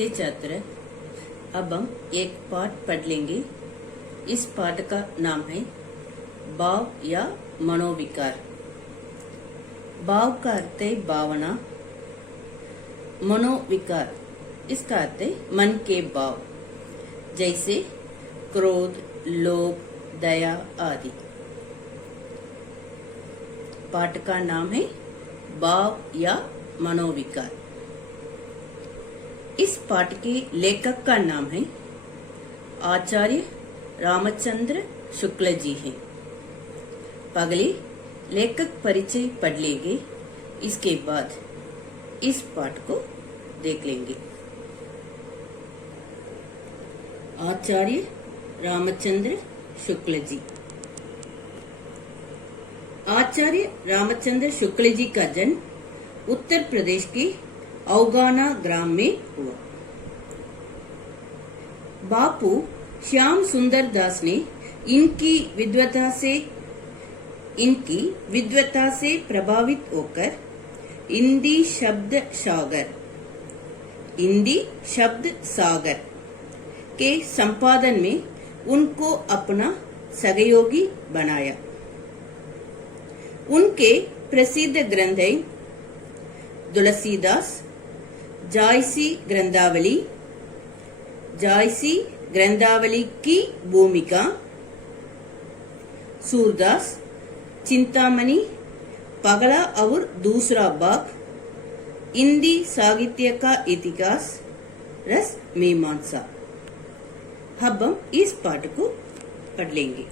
नमस्ते छात्र। अब हम एक पाठ पढ़ लेंगे। इस पाठ का नाम है भाव या मनोविकार। भाव का अर्थ है भावना, मनोविकार इसका अर्थ है मन के भाव, जैसे क्रोध, लोभ, दया आदि। पाठ का नाम है भाव या मनोविकार। इस पाठ के लेखक का नाम है आचार्य रामचंद्र शुक्ल जी हैं। पहले लेखक परिचय पढ़ लेंगे, इसके बाद इस पाठ को देख लेंगे। आचार्य रामचंद्र शुक्ल जी। आचार्य रामचंद्र शुक्ल जी का जन्म उत्तर प्रदेश के औगाना ग्राम में हुआ। बापू श्याम सुंदर दास ने इनकी विद्वता से प्रभावित होकर हिंदी शब्द सागर के संपादन में उनको अपना सहयोगी बनाया। उनके प्रसिद्ध ग्रंथ हैं तुलसीदास, जायसी ग्रंथावली की भूमिका, सूरदास, चिंतामणि, पगला और दूसरा भाग, हिंदी साहित्य का इतिहास, रस मीमांसा। अब हम इस पाठ को पढ़ लेंगे।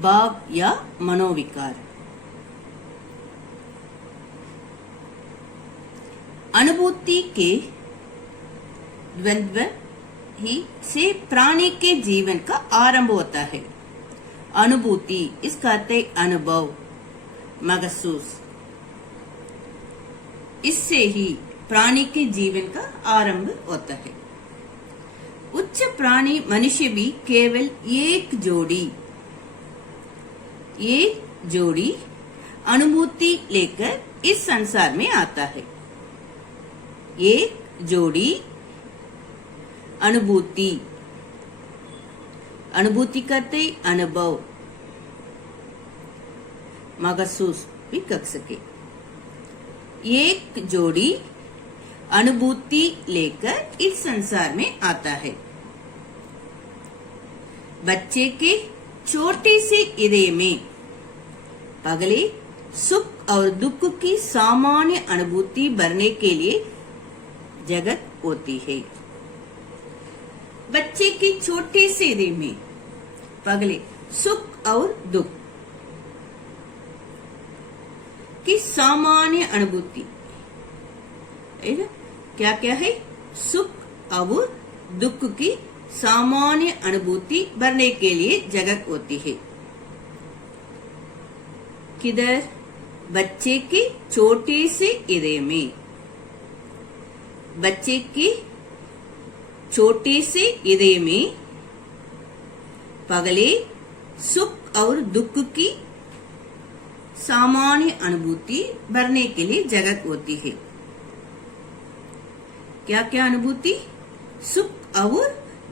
भाव या मनोविकार। अनुभूति के द्वंद्व ही से प्राणी के जीवन का आरंभ होता है। अनुभूति इसका अर्थ है अनुभव, महसूस। इससे ही प्राणी के जीवन का आरंभ होता है। उच्च प्राणी मनुष्य भी केवल एक जोड़ी अनुभूति लेकर इस संसार में आता है। एक जोड़ी अनुभूति करते अनुभव, महसूस भी कर सके। एक जोड़ी अनुभूति लेकर इस संसार में आता है। बच्चे के छोटे से हृदय में पगले सुख और दुख की सामान्य अनुभूति भरने के लिए जगत होती है। बच्चे के छोटे से हृदय में पगले सुख और दुख की सामान्य अनुभूति क्या क्या है? सुख और दुख की सामान्य अनुभूति भरने के लिए जगत होती है। किधर? बच्चे के छोटे से हृदय में। बच्चे के छोटे से हृदय में पगले सुख और दुख की सामान्य अनुभूति भरने के लिए जगत होती है। क्या क्या अनुभूति? सुख और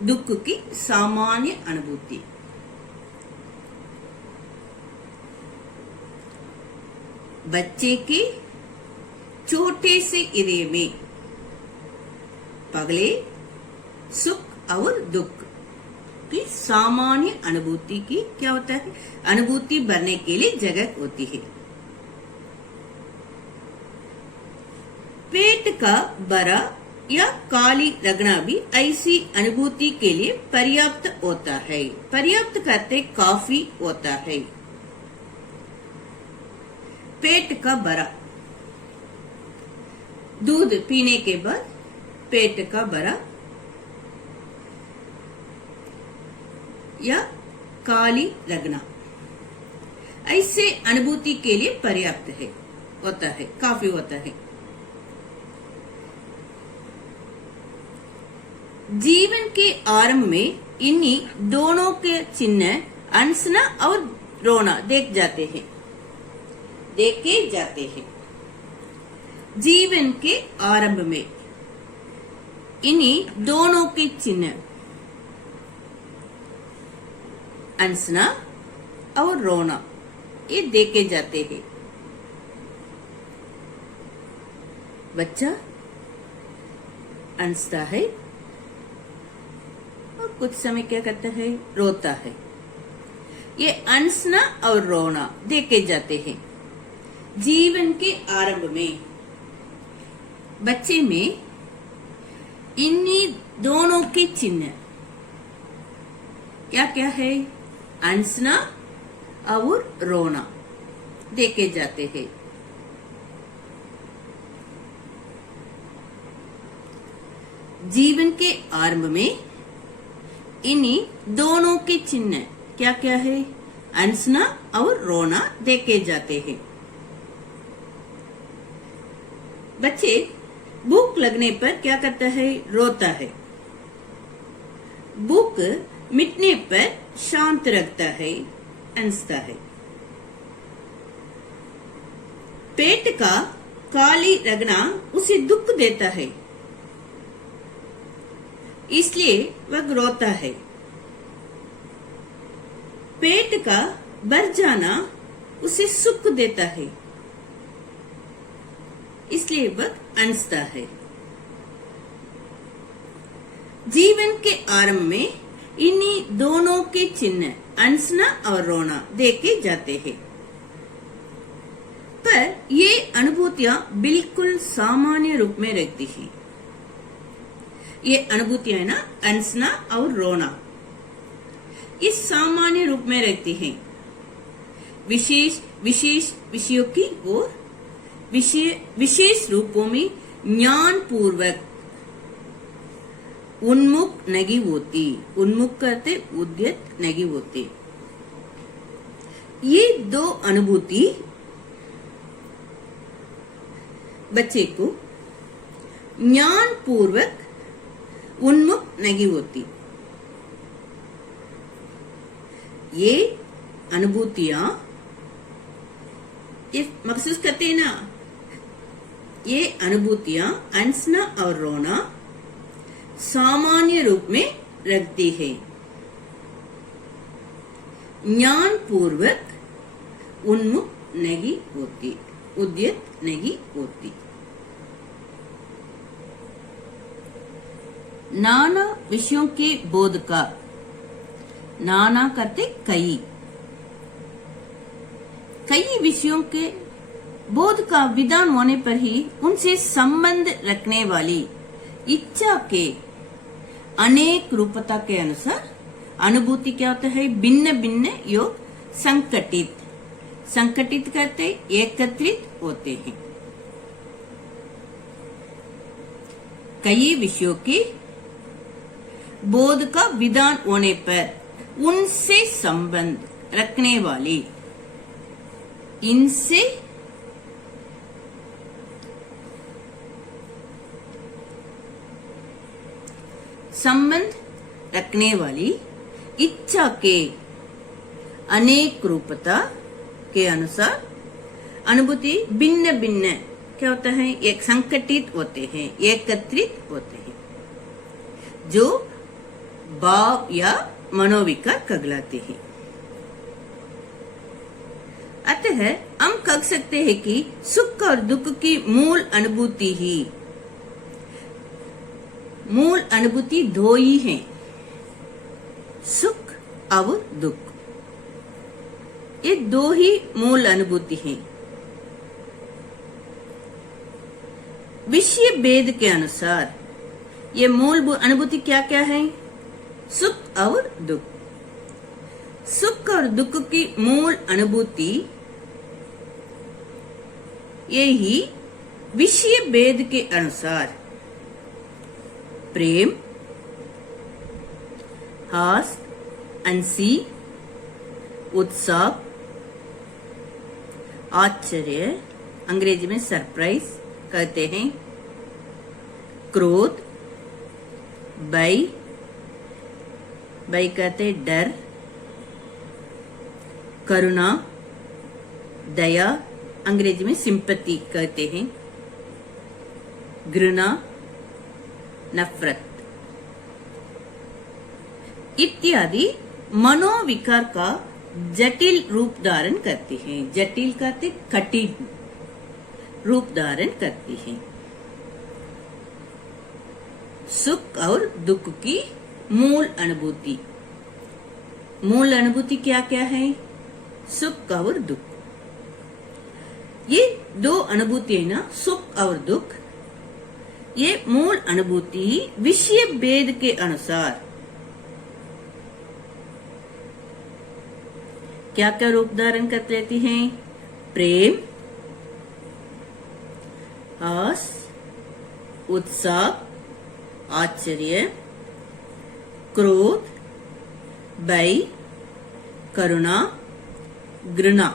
दुख की सामान्य अनुभूति। बच्चे के छोटे से हृदय में पगले सुख और दुख की सामान्य अनुभूति की क्या होता है? अनुभूति भरने के लिए जगत होती है। पेट का बड़ा या काली लगना भी ऐसी अनुभूति के लिए पर्याप्त होता है। पर्याप्त करते काफी होता है। पेट का बड़ा, दूध पीने के बाद पेट का बड़ा या काली लगना ऐसे अनुभूति के लिए पर्याप्त है, होता है, काफी होता है। जीवन के आरंभ में इन्हीं दोनों के चिन्ह हंसना और रोना देखे जाते हैं। जीवन के आरंभ में इन्हीं दोनों के चिन्ह हंसना और रोना ये देखे जाते हैं। बच्चा हंसता है और कुछ समय क्या करता है, रोता है। ये हंसना और रोना देखे जाते हैं जीवन के आरंभ में। बच्चे में इन्हीं दोनों के चिन्ह क्या क्या है, हंसना और रोना देखे जाते हैं। जीवन के आरंभ में इन्हीं दोनों के चिन्ह क्या क्या है, हंसना और रोना देखे जाते हैं। बच्चे भूख लगने पर क्या करता है, रोता है। भूख मिटने पर शांत रखता है, हंसता है। पेट का खाली रखना उसे दुख देता है, इसलिए वह रोता है। पेट का भर जाना उसे सुख देता है, इसलिए वह हंसता है। जीवन के आरंभ में इन्हीं दोनों के चिन्ह हंसना और रोना देखे जाते हैं। पर ये अनुभूतियां बिल्कुल सामान्य रूप में रहती हैं। ये अनुभूतियां है ना, हंसना और रोना, इस सामान्य रूप में रहती हैं। विशेष विशेष विषयों की ओर विशेष रूपों में ज्ञान पूर्वक उन्मुख नहीं होती। उन्मुख करते उद्यत नहीं होते। ये दो अनुभूति बच्चे को ज्ञान पूर्वक उन्मुख नहीं होती। ये अनुभूतियां ये महसूस करते हैं ना, ये अनुभूतियां हंसना और रोना सामान्य रूप में रखती है। ज्ञान पूर्वक उन्मुख नहीं होती, उद्यत नहीं होती। नाना विषयों के बोध का, नाना करते कई, कई विषयों के बोध का विधान होने पर ही उनसे संबंध रखने वाली इच्छा के अनेक रूपता के अनुसार अनुभूति क्या होता है, भिन्न भिन्न योग संकटित, संकटित करते एकत्रित होते हैं। कई विषयों के बोध का विधान होने पर उनसे संबंध रखने वाली, इनसे संबंध रखने वाली इच्छा के अनेक रूपता के अनुसार अनुभूति भिन्न भिन्न क्या होता है, एक संकटित होते हैं, एकत्रित होते हैं, जो भाव या मनोविकार कहलाते हैं। अतः हम कह सकते हैं कि सुख और दुख की मूल अनुभूति ही, मूल अनुभूति दो ही हैं, सुख और दुख। ये दो ही मूल अनुभूति हैं। विषय भेद के अनुसार ये मूल अनुभूति क्या क्या है, सुख और दुख। सुख और दुख की मूल अनुभूति यही विषय भेद के अनुसार प्रेम, हास, हंसी, उत्साह, आश्चर्य, अंग्रेजी में सरप्राइज कहते हैं, क्रोध, भय, भय कहते डर, करुणा, दया, अंग्रेजी में सिंपैथी कहते हैं, घृणा, नफरत इत्यादि मनोविकार का जटिल रूप धारण करती हैं। जटिल कहते कठिन रूप धारण करती हैं। सुख और दुख की मूल अनुभूति। मूल अनुभूति क्या क्या है? सुख और दुख। ये दो अनुभूति है ना, सुख और दुख। ये मूल अनुभूति विषय भेद के अनुसार क्या क्या रूप धारण कर लेती हैं? प्रेम, हास, उत्साह, आश्चर्य, क्रोध, भय, करुणा, घृणा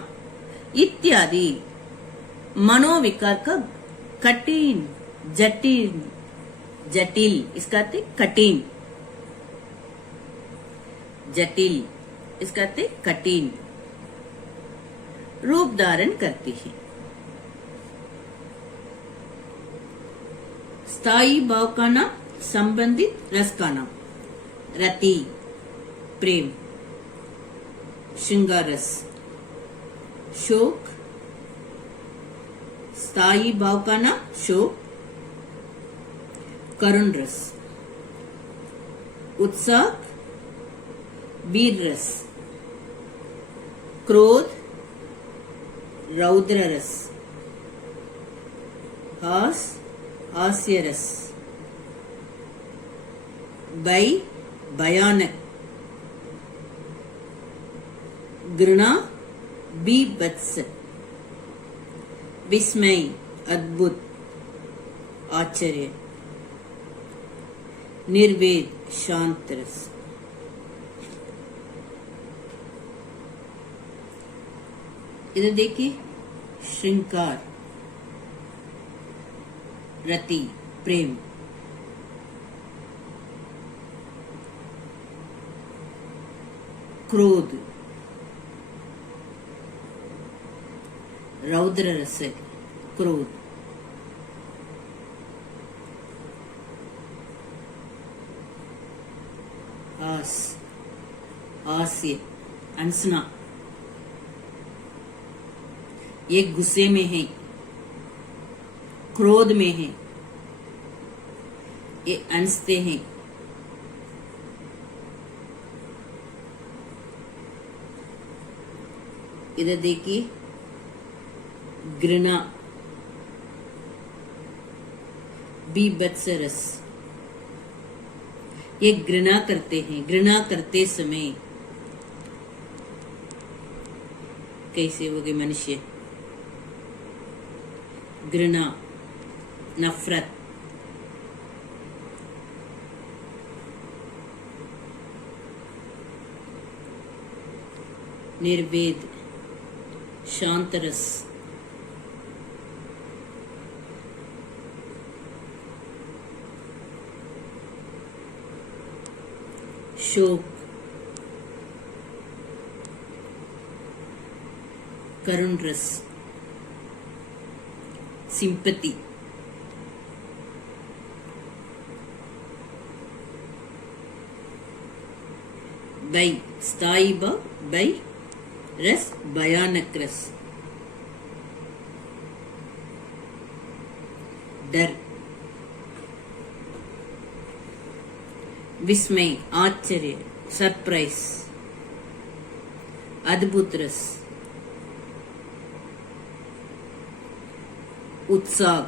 इत्यादि मनोविकार का कठिन जटिल जटिल इसका अर्थ कठिन, जटिल इसका अर्थ कठिन रूप धारण करती है। स्थायी भाव का नाम, संबंधित रस का नाम। रति प्रेम, श्रृंगार रस। शोक स्थायी भाव का नाम शोक, करुण रस। उत्साह वीर रस। क्रोध रौद्र रस। हास हास्य रस। भय भयानक। घृणा बीभत्स। विस्मय अद्भुत आश्चर्य। निर्वेद शांत रस। इधर देखिए, श्रृंगार रति प्रेम, क्रोध रौद्र रस क्रोध, हास हास्य हंसना, ये गुस्से में है, क्रोध में है, ये हंसते हैं। इधर देखिए, घृणा बीभत्स रस, ये घृणा करते हैं। घृणा करते समय कैसे हो गए मनुष्य? घृणा नफरत, निर्वेद शांत रस, शोक करुण रस, सिंपति, भय स्थायी भाव भय रस, भयानक रस, डर, विस्मय आश्चर्य सरप्राइज, अद्भुत रस, उत्साह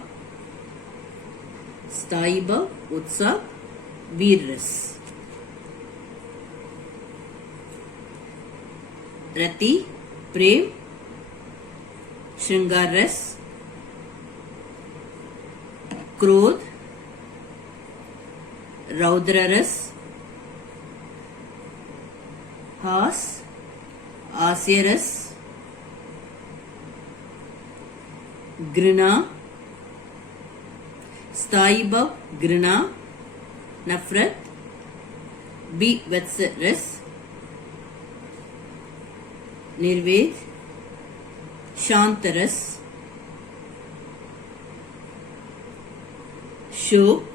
स्थायी भाव उत्साह, वीर रस, रति प्रेम, श्रृंगार रस, क्रोध रौद्र रस, हास हास्य रस, घृणा स्थायी भाव घृणा, नफरत, बीभत्स रस, निर्वेद शांत रस, शोक,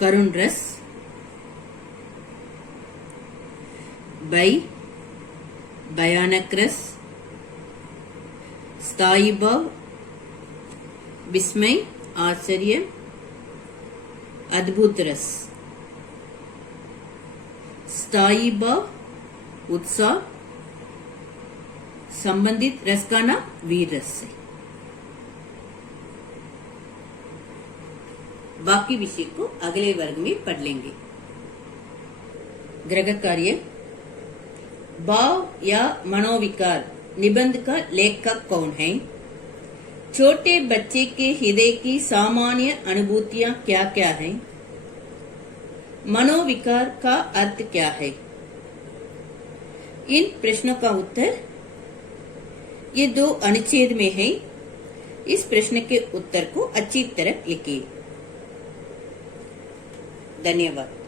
करुण रस, भय, भयानक रस, स्थायी भाव, विस्मय, आश्चर्य, अद्भुत रस। स्थायी भाव, उत्साह, संबंधित रस का नाम वीर रस है। बाकी विषय को अगले वर्ग में पढ़ लेंगे। ग्रह कार्य, भाव या मनोविकार निबंध का लेखक कौन है? छोटे बच्चे के हृदय की सामान्य अनुभूतियां क्या क्या हैं? मनोविकार का अर्थ क्या है? इन प्रश्नों का उत्तर ये 2 अनुच्छेद में है। इस प्रश्न के उत्तर को अच्छी तरह लिखिए। धन्यवाद।